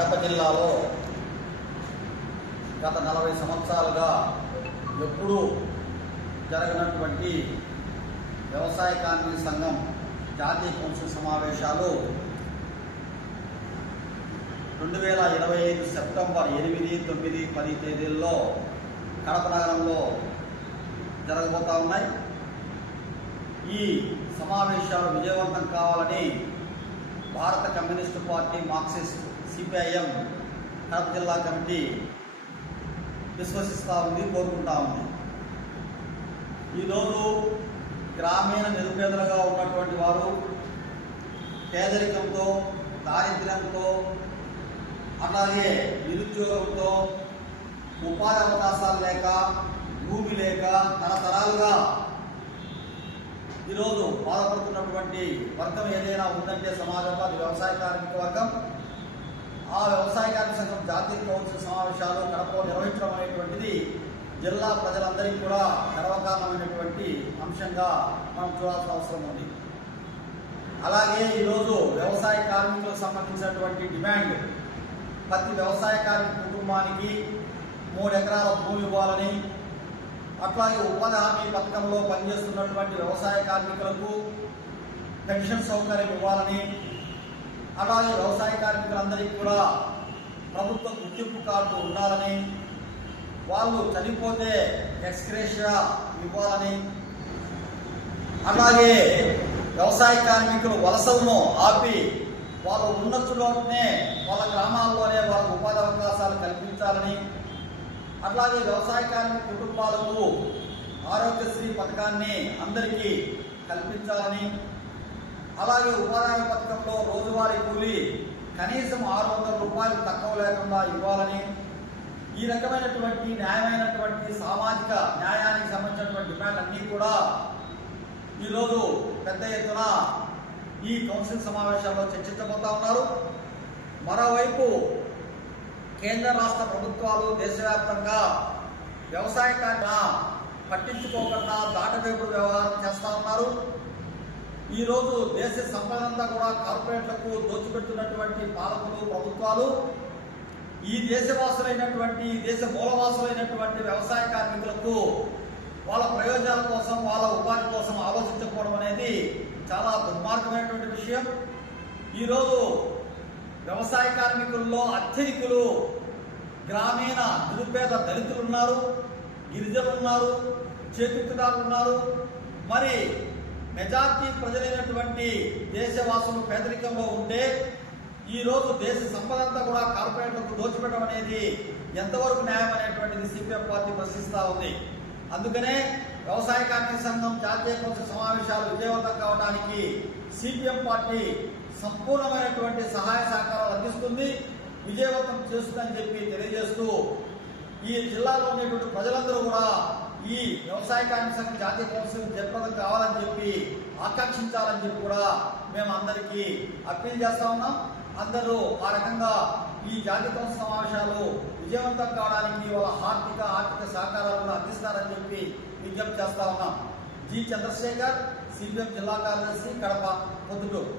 కడప జిల్లాలో గత 40 సంవత్సరాలుగా ఎప్పుడూ జరగనటువంటి వ్యవసాయ కార్మిక సంఘం జాతీయ కౌన్సిల్ సమావేశాలు 2025 సెప్టెంబర్ 8, 9, 10 తేదీల్లో కడప నగరంలో జరగబోతా ఉన్నాయి. ఈ సమావేశాలు విజయవంతం కావాలని భారత communist party, Marxist, CPIM Kadapa జిల్లా కమిటీ విశ్వసిస్తూ ఉంది, కోరుకుంటా ఉంది. ఈరోజు గ్రామీణ నిరుపేదలుగా ఉన్నటువంటి వారు పేదరికంతో, దారిద్ర్యంతో, అలాగే నిరుద్యోగంతో, ఉపాధి అవకాశాలు లేక, భూమి లేక తరతరాలుగా ఈరోజు బాధపడుతున్నటువంటి వర్గం ఏదైనా ఉందంటే సమాజంలో అది వ్యవసాయ కార్మిక వర్గం. ఆ వ్యవసాయ కార్మిక సంఘం జాతీయ కౌన్సిల్ సమావేశాలు కడపలో నిర్వహించడం అనేటువంటిది జిల్లా ప్రజలందరికీ కూడా గర్వకారణమైనటువంటి అంశంగా మనం చూడాల్సిన అవసరం ఉంది. అలాగే ఈరోజు వ్యవసాయ కార్మికులకు సంబంధించినటువంటి డిమాండ్, ప్రతి వ్యవసాయ కార్మిక కుటుంబానికి 3 ఎకరాల భూమి ఇవ్వాలని, అట్లాగే ఉపాధి హామీ పథకంలో పనిచేస్తున్నటువంటి వ్యవసాయ కార్మికులకు పెన్షన్ సౌకర్యం ఇవ్వాలని, అలాగే వ్యవసాయ కార్మికులందరికీ కూడా ప్రభుత్వ గుర్తింపు కార్డు ఉండాలని, వాళ్ళు చనిపోతే ఎక్స్గ్రేషియా ఇవ్వాలని, అలాగే వ్యవసాయ కార్మికులు వలసలను ఆపి వాళ్ళు ఉన్న చోటనే వాళ్ళ గ్రామాల్లోనే వాళ్ళకు ఉపాధి అవకాశాలు కల్పించాలని, అట్లాగే వ్యవసాయ కార్మిక కుటుంబాలకు ఆరోగ్యశ్రీ పథకాన్ని అందరికీ కల్పించాలని, అలాగే ఉపాధి పథకంలో రోజువారీ కూలీ కనీసం 600 రూపాయలు తక్కువ లేకుండా ఇవ్వాలని, ఈ రకమైనటువంటి న్యాయమైనటువంటి సామాజిక న్యాయానికి సంబంధించినటువంటి డిమాండ్లన్నీ కూడా ఈరోజు పెద్ద ఎత్తున ఈ కౌన్సిల్ సమావేశాల్లో చర్చించబోతా ఉన్నారు. మరోవైపు కేంద్ర రాష్ట్ర ప్రభుత్వాలు దేశవ్యాప్తంగా వ్యవసాయ కార్మికులను పట్టించుకోకుండా దాటవేపుడు వ్యవహారం చేస్తూ ఉన్నారు. ఈరోజు దేశ సంపదంతా కూడా కార్పొరేట్లకు దోచిపెడుతున్నటువంటి పాలకులు, ప్రభుత్వాలు ఈ దేశవాసులైనటువంటి, దేశ మూలవాసులైనటువంటి వ్యవసాయ కార్మికులకు వాళ్ళ ప్రయోజనాల కోసం, వాళ్ళ ఉపాధి కోసం ఆలోచించకపోవడం అనేది చాలా దుర్మార్గమైనటువంటి విషయం. ఈరోజు వ్యవసాయ కార్మికుల్లో అత్యధికులు గ్రామీణ నిరుపేద దళితులు ఉన్నారు, గిరిజనులు ఉన్నారు, చేతిదారులు ఉన్నారు. మరి మెజార్టీ ప్రజలైనటువంటి దేశవాసులు పేదరికంలో ఉంటే ఈరోజు దేశ సంపదంతా కూడా కార్పొరేట్లకు దోచిపెట్టడం అనేది ఎంతవరకు న్యాయం అనేటువంటిది సిపిఎం పార్టీ ప్రశ్నిస్తూ ఉంది. అందుకనే వ్యవసాయ కార్మిక సంఘం జాతీయ కౌన్సిల్ సమావేశాలు విజయవంతం కావడానికి సిపిఎం పార్టీ సంపూర్ణమైనటువంటి సహాయ సహకారాలు అందిస్తుంది, విజయవంతం చేస్తుందని చెప్పి తెలియజేస్తూ ఈ జిల్లాలో ఉండేటువంటి ప్రజలందరూ కూడా ఈ వ్యవసాయ కార్మిక సంఘం జాతీయ కౌన్సిల్ జయప్రదం కావాలని చెప్పి ఆకాంక్షించాలని చెప్పి కూడా మేము అందరికీ అప్పీల్ చేస్తా ఉన్నాం. అందరూ ఆ రకంగా ఈ జాతీయ కౌన్సిల్ సమావేశాలు విజయవంతం కావడానికి వాళ్ళ ఆర్థిక సహకారాలు కూడా అందిస్తారని చెప్పి విజ్ఞప్తి చేస్తా ఉన్నాం. జి చంద్రశేఖర్, సిపిఎం జిల్లా కార్యదర్శి, కడప, పొద్దుటూరు.